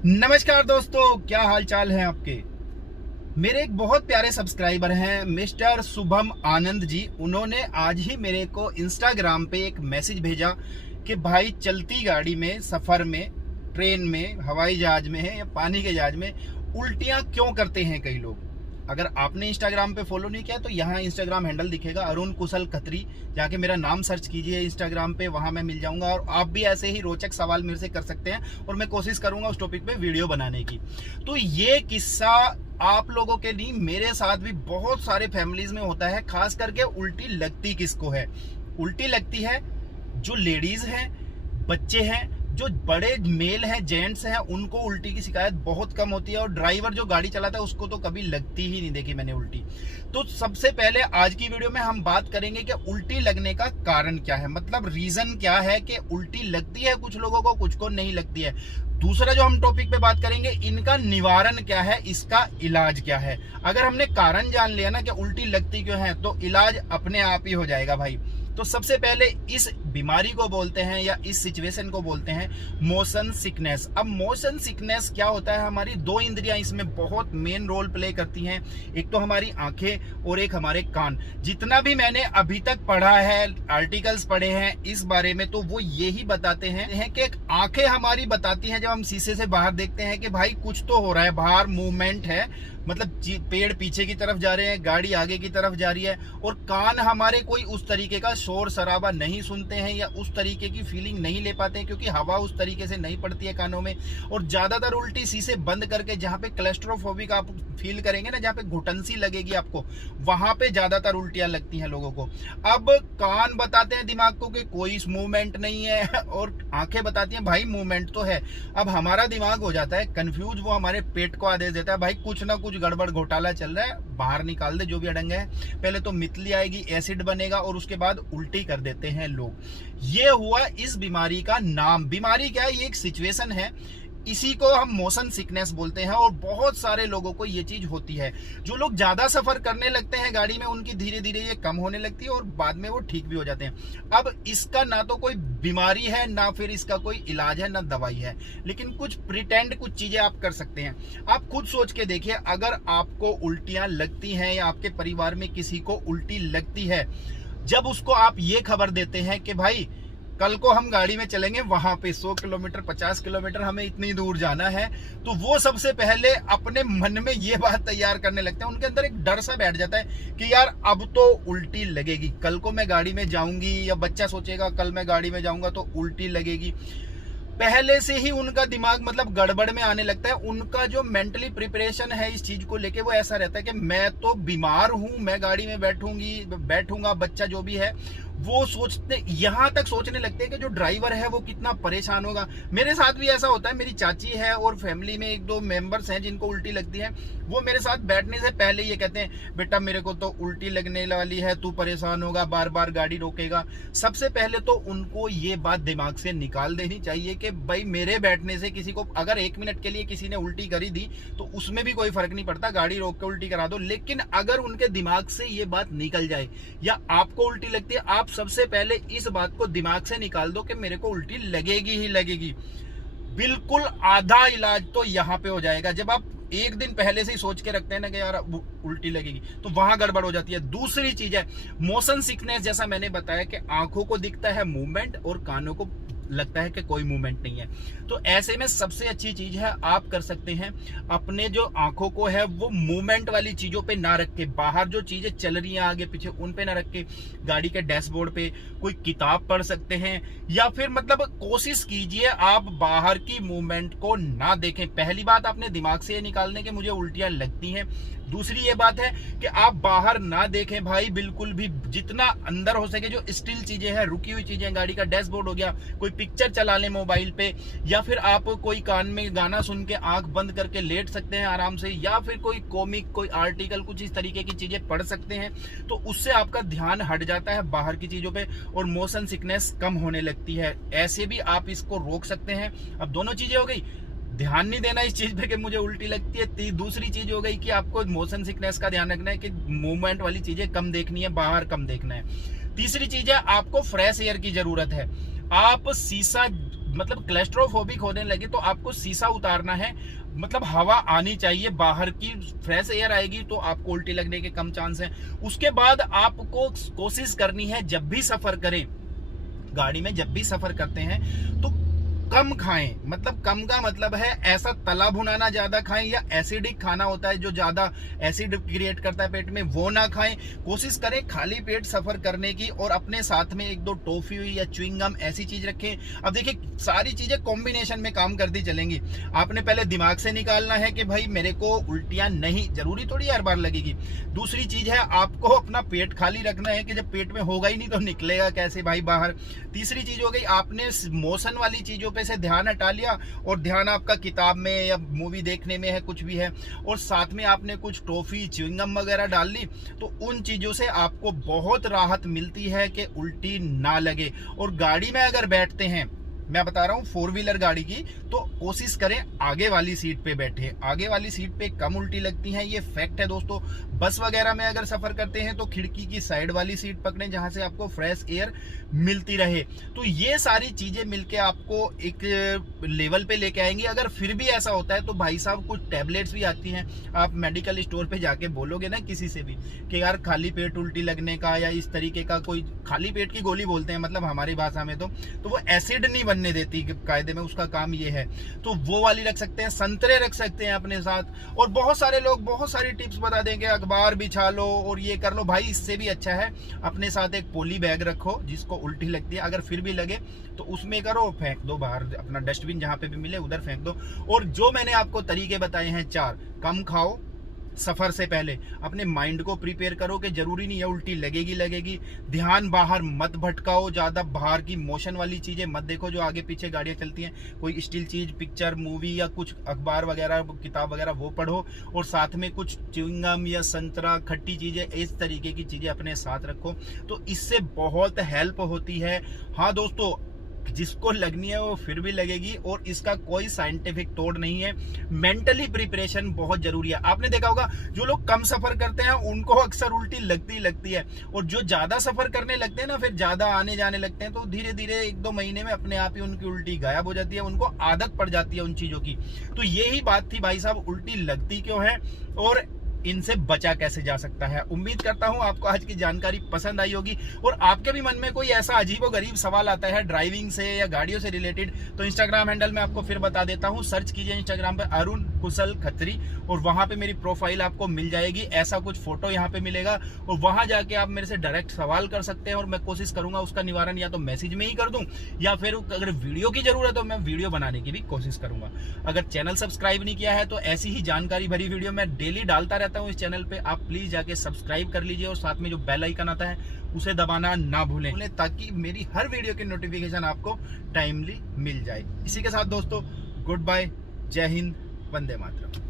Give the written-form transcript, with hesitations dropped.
नमस्कार दोस्तों, क्या हाल चाल है आपके। मेरे एक बहुत प्यारे सब्सक्राइबर हैं मिस्टर शुभम आनंद जी। उन्होंने आज ही मेरे को इंस्टाग्राम पे एक मैसेज भेजा कि भाई चलती गाड़ी में, सफ़र में, ट्रेन में, हवाई जहाज में है या पानी के जहाज में उल्टियाँ क्यों करते हैं कई लोग। अगर आपने इंस्टाग्राम पे फॉलो नहीं किया तो यहाँ इंस्टाग्राम हैंडल दिखेगा अरुण कुशल खत्री, जाके मेरा नाम सर्च कीजिए इंस्टाग्राम पे, वहाँ मैं मिल जाऊंगा। और आप भी ऐसे ही रोचक सवाल मेरे से कर सकते हैं और मैं कोशिश करूंगा उस टॉपिक पे वीडियो बनाने की। तो ये किस्सा आप लोगों के लिए, मेरे साथ भी बहुत सारे फैमिलीज में होता है। खास करके उल्टी लगती किसको है? उल्टी लगती है जो लेडीज हैं, बच्चे हैं, जो बड़े मेल हैं, जेंट्स हैं, उनको उल्टी की शिकायत बहुत कम होती है। और ड्राइवर जो गाड़ी चलाता है उसको तो कभी लगती ही नहीं देखी मैंने उल्टी। तो सबसे पहले आज की वीडियो में हम बात करेंगे कि उल्टी लगने का कारण क्या है, मतलब रीजन क्या है कि उल्टी लगती है कुछ लोगों को, कुछ को नहीं लगती है। दूसरा जो हम टॉपिक पे बात करेंगे, इनका निवारण क्या है, इसका इलाज क्या है। अगर हमने कारण जान लिया ना कि उल्टी लगती क्यों है, तो इलाज अपने आप ही हो जाएगा भाई। तो सबसे पहले इस बीमारी को बोलते हैं या इस सिचुएशन को बोलते हैं मोशन सिकनेस। अब मोशन सिकनेस क्या होता है? हमारी दो इंद्रियां इसमें बहुत मेन रोल प्ले करती हैं, एक तो हमारी आंखें और एक हमारे कान। जितना भी मैंने अभी तक पढ़ा है, आर्टिकल्स पढ़े हैं इस बारे में, तो वो यही बताते हैं कि आंखें हमारी बताती हैं, जब हम शीशे से बाहर देखते हैं कि भाई कुछ तो हो रहा है, बाहर मूवमेंट है, मतलब पेड़ पीछे की तरफ जा रहे हैं, गाड़ी आगे की तरफ जा रही है। और कान हमारे कोई उस तरीके का शोर शराबा नहीं सुनते हैं या उस तरीके की फीलिंग नहीं ले पाते हैं, क्योंकि हवा उस तरीके से नहीं पड़ती है कानों में। और ज्यादातर उल्टी शीशे बंद करके, जहाँ पे क्लस्ट्रोफोबिक आप फील करेंगे ना, जहाँ पे घुटन सी लगेगी आपको, वहां पे ज्यादातर उल्टियां लगती हैं लोगों को। अब कान बताते हैं दिमाग को कि कोई मूवमेंट नहीं है, और आंखें बताती हैं भाई मूवमेंट तो है। अब हमारा दिमाग हो जाता है कंफ्यूज, वो हमारे पेट को आदेश देता है भाई कुछ ना कुछ गड़बड़ घोटाला चल रहा है, बाहर निकाल दे जो भी अड़ंगा है। पहले तो मितली आएगी, एसिड बनेगा और उसके बाद उल्टी कर देते हैं लोग। ये हुआ इस बीमारी का नाम। बीमारी क्या है? ये एक सिचुएशन है, इसी को हम मोशन सिकनेस बोलते हैं। और बहुत सारे लोगों को ये चीज होती है। जो लोग ज्यादा सफर करने लगते हैं गाड़ी में, उनकी धीरे धीरे ये कम होने लगती है और बाद में वो ठीक भी हो जाते हैं। अब इसका ना तो कोई बीमारी है, ना फिर इसका कोई इलाज है, ना दवाई है, लेकिन कुछ प्रिटेंड कुछ चीजें आप कर सकते हैं। आप खुद सोच के देखिए, अगर आपको उल्टियां लगती हैं या आपके परिवार में किसी को उल्टी लगती है, जब उसको आप ये खबर देते हैं कि भाई कल को हम गाड़ी में चलेंगे, वहां पे 100 किलोमीटर 50 किलोमीटर हमें इतनी दूर जाना है, तो वो सबसे पहले अपने मन में ये बात तैयार करने लगते हैं। उनके अंदर एक डर सा बैठ जाता है कि यार अब तो उल्टी लगेगी, कल को मैं गाड़ी में जाऊंगी, या बच्चा सोचेगा कल मैं गाड़ी में जाऊंगा तो उल्टी लगेगी। पहले से ही उनका दिमाग मतलब गड़बड़ में आने लगता है। उनका जो मेंटली प्रिपरेशन है इस चीज को लेके, वो ऐसा रहता है कि मैं तो बीमार हूं, मैं गाड़ी में बैठूंगा, बच्चा जो भी है वो सोचते, यहां तक सोचने लगते हैं कि जो ड्राइवर है वो कितना परेशान होगा। मेरे साथ भी ऐसा होता है। मेरी चाची है और फैमिली में एक दो मेंबर्स हैं जिनको उल्टी लगती है। वो मेरे साथ बैठने से पहले ये कहते हैं, बेटा मेरे को तो उल्टी लगने वाली है, तू परेशान होगा, बार बार गाड़ी रोकेगा। सबसे पहले तो उनको ये बात दिमाग से निकाल देनी चाहिए कि भाई मेरे बैठने से किसी को अगर 1 मिनट के लिए किसी ने उल्टी करी दी तो उसमें भी कोई फर्क नहीं पड़ता, गाड़ी रोक के उल्टी करा दो। लेकिन अगर उनके दिमाग से ये बात निकल जाए या आपको उल्टी लगती है, आप सबसे पहले इस बात को दिमाग से निकाल दो कि मेरे को उल्टी लगेगी ही लगेगी। बिल्कुल आधा इलाज तो यहां पे हो जाएगा। जब आप एक दिन पहले से ही सोच के रखते हैं ना कि यार उल्टी लगेगी, तो वहां गड़बड़ हो जाती है। दूसरी चीज है मोशन सिकनेस। जैसा मैंने बताया कि आंखों को दिखता है मूवमेंट और कानों को लगता है कि कोई मूवमेंट नहीं है। तो ऐसे में सबसे अच्छी चीज है, आप कर सकते हैं अपने जो आंखों को है वो मूवमेंट वाली चीजों पे ना रख के, बाहर जो चीजें चल रही हैं आगे पीछे उन पे ना रख के, गाड़ी के डैशबोर्ड पे कोई किताब पढ़ सकते हैं, या फिर मतलब कोशिश कीजिए आप बाहर की मूवमेंट को ना देखें। पहली बात आपने दिमाग से ये निकालने के मुझे उल्टियां लगती हैं। दूसरी ये बात है कि आप बाहर ना देखें भाई, बिल्कुल भी। जितना अंदर हो सके जो स्टिल चीजें हैं, रुकी हुई चीजें, गाड़ी का डैशबोर्ड हो गया, कोई पिक्चर चला लें मोबाइल पे, या फिर आप कोई कान में गाना सुन के आंख बंद करके लेट सकते हैं आराम से, या फिर कोई कॉमिक, कोई आर्टिकल, कुछ इस तरीके की चीजें पढ़ सकते हैं। तो उससे आपका ध्यान हट जाता है बाहर की चीजों पे और मोशन सिकनेस कम होने लगती है। ऐसे भी आप इसको रोक सकते हैं। अब दोनों चीजें हो गई, ध्यान नहीं देना इस चीज पे कि मुझे उल्टी लगती है। दूसरी चीज हो गई कि आपको मोशन सिकनेस का ध्यान रखना है कि मूवमेंट वाली चीजें कम देखनी है, बाहर कम देखना है। तीसरी चीज है आपको फ्रेश एयर की जरूरत है। आप शीशा मतलब क्लेस्ट्रोफोबिक होने लगे तो आपको शीशा उतारना है, मतलब हवा आनी चाहिए, बाहर की फ्रेश एयर आएगी तो आपको उल्टी लगने के कम चांस हैं। उसके बाद आपको कोशिश करनी है जब भी सफर करें, गाड़ी में जब भी सफर करते हैं तो कम खाएं। मतलब कम का मतलब है ऐसा तला भुना ना ज्यादा खाएं, या एसिडिक खाना होता है जो ज्यादा एसिड क्रिएट करता है पेट में, वो ना खाएं। कोशिश करें खाली पेट सफर करने की, और अपने साथ में 1-2 टॉफी या च्युइंगम ऐसी चीज रखें। अब देखिए सारी चीजें कॉम्बिनेशन में काम करती चलेंगी। आपने पहले दिमाग से निकालना है कि भाई मेरे को उल्टियां नहीं, जरूरी थोड़ी हर बार लगेगी। दूसरी चीज है आपको अपना पेट खाली रखना है कि जब पेट में होगा ही नहीं तो निकलेगा कैसे भाई बाहर। तीसरी चीज हो गई, आपने मोशन वाली चीजों से ध्यान हटा लिया और ध्यान आपका किताब में या मूवी देखने में है, कुछ भी है, और साथ में आपने कुछ टॉफी च्युइंगम वगैरह डाल ली, तो उन चीजों से आपको बहुत राहत मिलती है कि उल्टी ना लगे। और गाड़ी में अगर बैठते हैं, मैं बता रहा हूँ 4 व्हीलर गाड़ी की, तो कोशिश करें आगे वाली सीट पे बैठे। आगे वाली सीट पे कम उल्टी लगती हैं, ये फैक्ट है दोस्तों। बस वगैरह में अगर सफर करते हैं तो खिड़की की साइड वाली सीट पकड़ें जहां से आपको फ्रेश एयर मिलती रहे। तो ये सारी चीजें मिलके आपको एक लेवल पे लेके आएंगी। अगर फिर भी ऐसा होता है तो भाई साहब कुछ टैबलेट्स भी आती हैं, आप मेडिकल स्टोर पे जाके बोलोगे ना किसी से भी कि यार खाली पेट उल्टी लगने का या इस तरीके का, कोई खाली पेट की गोली बोलते हैं मतलब हमारी भाषा में, तो वो एसिड नहीं बनने देती कायदे में, उसका काम ये है। तो वो वाली रख सकते हैं, संतरे रख सकते हैं अपने साथ, और बहुत सारे लोग बहुत सारी टिप्स बता देंगे, अखबार बिछा लो और ये कर लो। भाई इससे भी अच्छा है अपने साथ एक पोली बैग रखो, जिसको उल्टी लगती है अगर फिर भी लगे तो उसमें करो, फेंक दो बाहर, अपना डस्टबिन जहां पे भी मिले उधर फेंक दो। और जो मैंने आपको तरीके बताए हैं 4, कम खाओ, सफर से पहले अपने माइंड को प्रिपेयर करो कि जरूरी नहीं है उल्टी लगेगी। ध्यान बाहर मत भटकाओ, ज्यादा बाहर की मोशन वाली चीजें मत देखो जो आगे पीछे गाड़ियां चलती हैं। कोई स्टिल चीज, पिक्चर, मूवी या कुछ अखबार वगैरह, किताब वगैरह वो पढ़ो, और साथ में कुछ च्युइंगम या संतरा, खट्टी चीजें, इस तरीके की चीजें अपने साथ रखो, तो इससे बहुत हेल्प होती है। हाँ दोस्तों, जिसको लगनी है वो फिर भी लगेगी, और इसका कोई साइंटिफिक तोड़ नहीं है। मेंटली प्रिपरेशन बहुत जरूरी है। आपने देखा होगा जो लोग कम सफर करते हैं उनको अक्सर उल्टी लगती है, और जो ज्यादा सफर करने लगते हैं ना, फिर ज्यादा आने जाने लगते हैं, तो धीरे धीरे 1-2 महीने में अपने आप ही उनकी उल्टी गायब हो जाती है, उनको आदत पड़ जाती है उन चीजों की। तो यही बात थी भाई साहब, उल्टी लगती क्यों है और इनसे बचा कैसे जा सकता है। उम्मीद करता हूं आपको आज की जानकारी पसंद आई होगी, और आपके भी मन में कोई ऐसा अजीबोगरीब सवाल आता है ड्राइविंग से या गाड़ियों से रिलेटेड, तो इंस्टाग्राम हैंडल में आपको फिर बता देता हूं, सर्च कीजिए इंस्टाग्राम पे अरुण कुशल खत्री, और वहां पे मेरी प्रोफाइल आपको मिल जाएगी। ऐसा कुछ फोटो यहाँ पे मिलेगा, और वहां जाके आप मेरे से डायरेक्ट सवाल कर सकते हैं, और मैं कोशिश करूंगा उसका निवारण या तो मैसेज में ही कर दूं, या फिर अगर वीडियो की जरूरत हो मैं वीडियो बनाने की भी कोशिश करूंगा। अगर चैनल सब्सक्राइब नहीं किया है तो ऐसी ही जानकारी भरी वीडियो मैं डेली डालता रहता हूँ इस चैनल पे, आप प्लीज जाके सब्सक्राइब कर लीजिए, और साथ में जो बेल आइकन आता है उसे दबाना ना भूलें, ताकि मेरी हर वीडियो की नोटिफिकेशन आपको टाइमली मिल जाए। इसी के साथ दोस्तों गुड बाय, जय हिंद, वंदे मातरम।